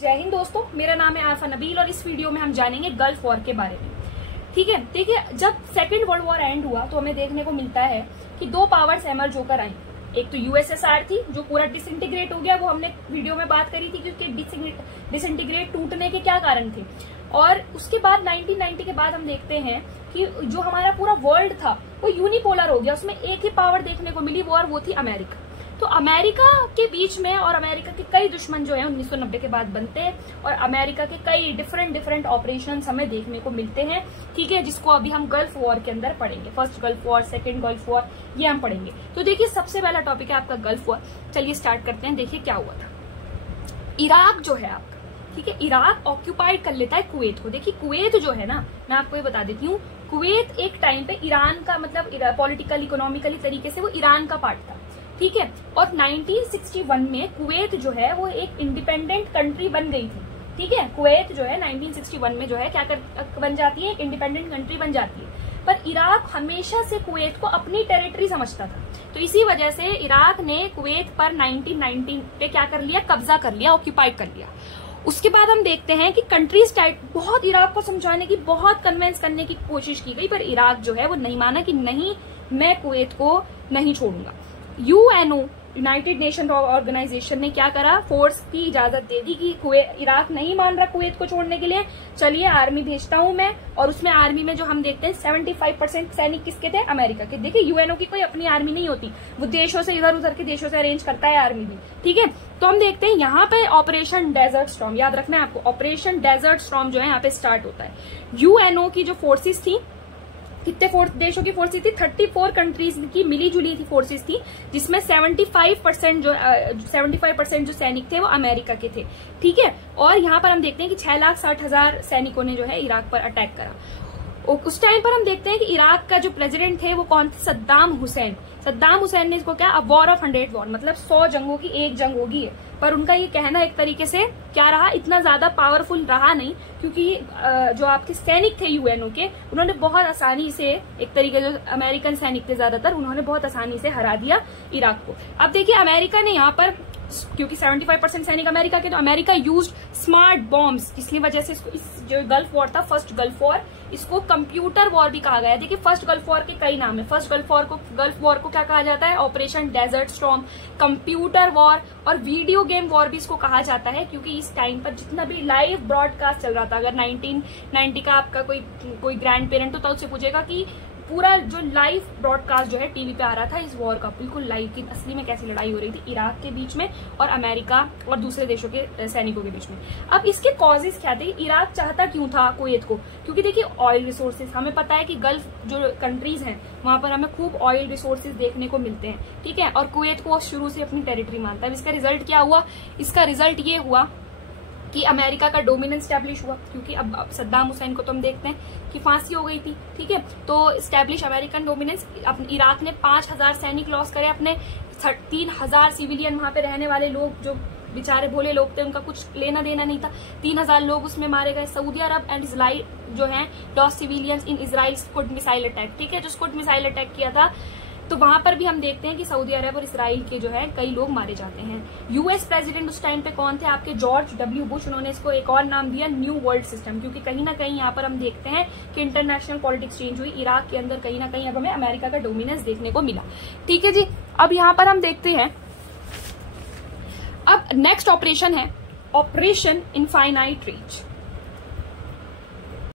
जय हिंद दोस्तों, मेरा नाम है आरफा नबील और इस वीडियो में हम जानेंगे गल्फ वॉर के बारे में। ठीक है, देखिए जब सेकेंड वर्ल्ड वॉर एंड हुआ तो हमें देखने को मिलता है कि दो पावर्स एमर्ज होकर आई। एक तो यूएसएसआर थी जो पूरा डिसइंटीग्रेट हो गया, वो हमने वीडियो में बात करी थी क्योंकि डिसइंटीग्रेट टूटने के क्या कारण थे। और उसके बाद 1990 के बाद हम देखते हैं कि जो हमारा पूरा वर्ल्ड था वो यूनिपोलर हो गया, उसमें एक ही पावर देखने को मिली वो थी अमेरिका। तो अमेरिका के बीच में और अमेरिका के कई दुश्मन जो है 1990 के बाद बनते हैं और अमेरिका के कई डिफरेंट ऑपरेशंस हमें देखने को मिलते हैं। ठीक है, जिसको अभी हम गल्फ वॉर के अंदर पढ़ेंगे। First gulf war, second gulf war, ये हम पढ़ेंगे। तो देखिए सबसे पहला टॉपिक है आपका गल्फ वॉर। चलिए स्टार्ट करते हैं। देखिए क्या हुआ था। इराक जो है आपका, ठीक है, इराक ऑक्यूपाइड कर लेता है कुवैत को। देखिए कुवैत जो है ना, मैं आपको ये बता देती हूँ, कुवैत एक टाइम पे ईरान का मतलब पॉलिटिकल इकोनॉमिकली तरीके से वो ईरान का पार्ट था। ठीक है, और 1961 में कुवैत जो है वो एक इंडिपेंडेंट कंट्री बन गई थी। ठीक है, कुवैत जो है 1961 में जो है क्या बन जाती है, एक इंडिपेंडेंट कंट्री बन जाती है। पर इराक हमेशा से कुवैत को अपनी टेरिटरी समझता था, तो इसी वजह से इराक ने कुवैत पर 1990 पे क्या कर लिया, कब्जा कर लिया, ऑक्यूपाइड कर लिया। उसके बाद हम देखते हैं कि कंट्रीज टाइप बहुत इराक को समझाने की, बहुत कन्विंस करने की कोशिश की गई, पर इराक जो है वो नहीं माना कि नहीं, मैं कुवैत को नहीं छोड़ूंगा। यूएनओ, यूनाइटेड नेशन ऑर्गेनाइजेशन ने क्या करा, फोर्स की इजाजत दे दी कि इराक नहीं मान रहा कुवैत को छोड़ने के लिए, चलिए आर्मी भेजता हूं मैं। और उसमें आर्मी में जो हम देखते हैं 75% सैनिक किसके थे, अमेरिका के। देखिए यूएनओ की कोई अपनी आर्मी नहीं होती, वो देशों से, इधर उधर के देशों से अरेंज करता है आर्मी भी। ठीक है, तो हम देखते हैं यहाँ पे ऑपरेशन डेजर्ट स्टॉर्म, याद रखना है आपको, ऑपरेशन डेजर्ट स्टॉर्म जो है यहाँ पे स्टार्ट होता है। यूएनओ की जो फोर्सेस थी, कितने देशों की फोर्सेस थी, 34 कंट्रीज की मिली जुली थी फोर्सेस थी, जिसमें 75% जो सैनिक थे वो अमेरिका के थे। ठीक है, और यहाँ पर हम देखते हैं कि 6,60,000 सैनिकों ने जो है इराक पर अटैक करा। उस टाइम पर हम देखते हैं कि इराक का जो प्रेसिडेंट थे वो कौन थे, सद्दाम हुसैन। सद्दाम हुसैन ने इसको क्या, वॉर ऑफ 100 वॉर, मतलब 100 जंगों की एक जंग होगी है। पर उनका ये कहना एक तरीके से क्या रहा, इतना ज्यादा पावरफुल रहा नहीं, क्योंकि जो आपके सैनिक थे यूएनओ के, उन्होंने बहुत आसानी से, एक तरीके जो अमेरिकन सैनिक थे ज्यादातर, उन्होंने बहुत आसानी से हरा दिया इराक को। अब देखिए अमेरिका ने यहाँ पर, क्योंकि 75% सैनिक अमेरिका के, तो अमेरिका यूज्ड स्मार्ट बॉम्ब्स, इसलिए वजह से इसको, इस जो गल्फ वॉर था, फर्स्ट गल्फ वॉर, इसको कंप्यूटर वॉर भी कहा गया है। देखिए फर्स्ट गल्फ वॉर के कई नाम है। फर्स्ट गल्फ वॉर को क्या कहा जाता है, Operation Desert Storm, computer war और वीडियो गेम वॉर भी इसको कहा जाता है, क्योंकि इस टाइम पर जितना भी लाइव ब्रॉडकास्ट चल रहा था, अगर 1990 का आपका कोई ग्रैंड पेरेंट हो तो उससे पूछेगा कि पूरा जो लाइव ब्रॉडकास्ट जो है टीवी पे आ रहा था इस वॉर का, बिल्कुल लाइव, की असली में कैसी लड़ाई हो रही थी इराक के बीच में और अमेरिका और दूसरे देशों के सैनिकों के बीच में। अब इसके कॉजेज क्या थे, इराक चाहता क्यों था कुवैत को, क्योंकि देखिए ऑयल रिसोर्सेज, हमें पता है कि गल्फ जो कंट्रीज हैं वहां पर हमें खूब ऑयल रिसोर्सेज देखने को मिलते हैं। ठीक है, और कुवैत को शुरू से अपनी टेरिटरी मानता है। इसका रिजल्ट क्या हुआ, इसका रिजल्ट ये हुआ कि अमेरिका का डोमिनेंस स्टैब्लिश हुआ, क्योंकि अब सद्दाम हुसैन को तो हम देखते हैं कि फांसी हो गई थी। ठीक है, तो स्टैब्लिश अमेरिकन डोमिनेंस। इराक ने 5,000 सैनिक लॉस करे, अपने 3,000 सिविलियन वहां पे रहने वाले लोग, जो बेचारे भोले लोग थे, उनका कुछ लेना देना नहीं था, 3,000 लोग उसमें मारे गए। सऊदी अरब एंड इजराइल जो है लॉस सिविलियंस इन इजराइल स्क्वाड मिसाइल अटैक। ठीक है, जो स्क्वाड मिसाइल अटैक किया था, तो वहां पर भी हम देखते हैं कि सऊदी अरब और इसराइल के जो है कई लोग मारे जाते हैं। यूएस प्रेसिडेंट उस टाइम पे कौन थे, आपके जॉर्ज डब्ल्यू बुश। उन्होंने इसको एक और नाम दिया, न्यू वर्ल्ड सिस्टम, क्योंकि कहीं ना कहीं यहाँ पर हम देखते हैं कि इंटरनेशनल पॉलिटिक्स चेंज हुई इराक के अंदर, कहीं ना कहीं अब हमें अमेरिका का डोमिनेंस देखने को मिला। ठीक है जी, अब यहाँ पर हम देखते हैं, अब नेक्स्ट ऑपरेशन है ऑपरेशन इनफाइनाइट रीच।